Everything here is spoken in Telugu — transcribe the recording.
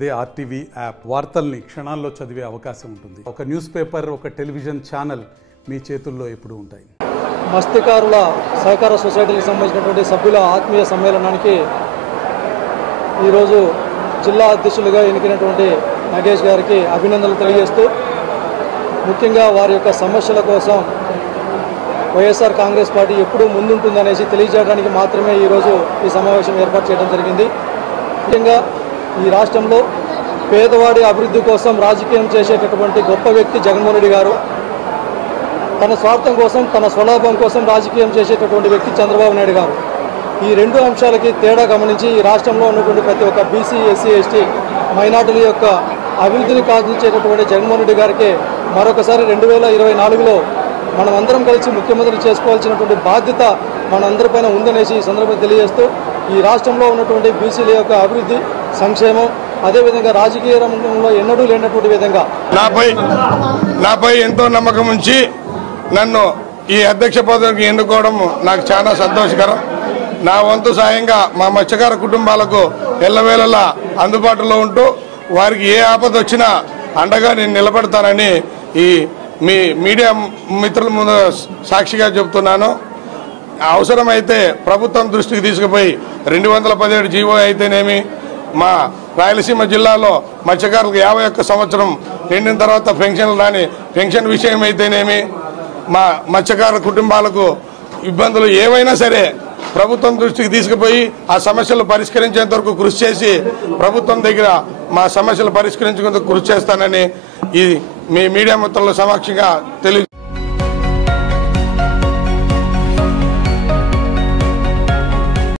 అదే ఆర్టీవీ యాప్ వార్తల్ని క్షణాల్లో చదివే అవకాశం ఉంటుంది. ఒక న్యూస్ పేపర్, ఒక టెలివిజన్ ఛానల్ మీ చేతుల్లో ఎప్పుడూ ఉంటాయి. మత్స్యకారుల సహకార సొసైటీకి సంబంధించినటువంటి సభ్యుల ఆత్మీయ సమ్మేళనానికి ఈరోజు జిల్లా అధ్యక్షులుగా ఎన్నికైనటువంటి నగేష్ గారికి అభినందనలు తెలియజేస్తూ, ముఖ్యంగా వారి యొక్క సమస్యల కోసం వైఎస్ఆర్ కాంగ్రెస్ పార్టీ ఎప్పుడూ ముందుంటుందనేసి తెలియజేయడానికి మాత్రమే ఈరోజు ఈ సమావేశం ఏర్పాటు చేయడం జరిగింది. ముఖ్యంగా ఈ రాష్ట్రంలో పేదవాడి అభివృద్ధి కోసం రాజకీయం చేసేటటువంటి గొప్ప వ్యక్తి జగన్మోహన్ రెడ్డి గారు. తన స్వార్థం కోసం, తన స్వలాభం కోసం రాజకీయం చేసేటటువంటి వ్యక్తి చంద్రబాబు నాయుడు గారు. ఈ రెండు అంశాలకి తేడా గమనించి ఈ రాష్ట్రంలో ఉన్నటువంటి ప్రతి ఒక్క బీసీ, ఎస్సీ, ఎస్టీ మైనార్టీల యొక్క అభివృద్ధిని కాదించేటటువంటి జగన్మోహన్ రెడ్డి గారికి మరొకసారి 2024లో మనం అందరం కలిసి ముఖ్యమంత్రి చేసుకోవాల్సినటువంటి బాధ్యత మనందరిపైన ఉందనేసి ఈ సందర్భంగా తెలియజేస్తూ, ఈ రాష్ట్రంలో ఉన్నటువంటి బీసీల యొక్క అభివృద్ధి, సంక్షేమం, అదేవిధంగా రాజకీయ రంగంలో ఎన్నడూ లేనటువంటి విధంగా నాపై ఎంతో నమ్మకం ఉంచి నన్ను ఈ అధ్యక్ష పదవికి ఎన్నుకోవడం నాకు చాలా సంతోషకరం. నా వంతు సాయంగా మా మత్స్యకార కుటుంబాలకు ఎల్లవేళలా అందుబాటులో ఉంటూ వారికి ఏ ఆపద వచ్చినా అండగా నేను నిలబడతానని ఈ మీ మీడియా మిత్రుల ముందు సాక్షిగా చెబుతున్నాను. అవసరమైతే ప్రభుత్వం దృష్టికి తీసుకుపోయి 217 జీవో అయితేనేమి, మా రాయలసీమ జిల్లాలో మత్స్యకారులకు 51 సంవత్సరం నిండిన తర్వాత పెన్షన్లు రాని పెన్షన్ విషయం అయితేనేమి, మా మత్స్యకార కుటుంబాలకు ఇబ్బందులు ఏవైనా సరే ప్రభుత్వం దృష్టికి తీసుకుపోయి ఆ సమస్యలు పరిష్కరించేంత వరకు కృషి చేసి ప్రభుత్వం దగ్గర మా సమస్యలు పరిష్కరించేందుకు కృషి చేస్తానని ఈ మీ మీడియా మిత్రుల సమక్షంగా తెలియజేస్తాను.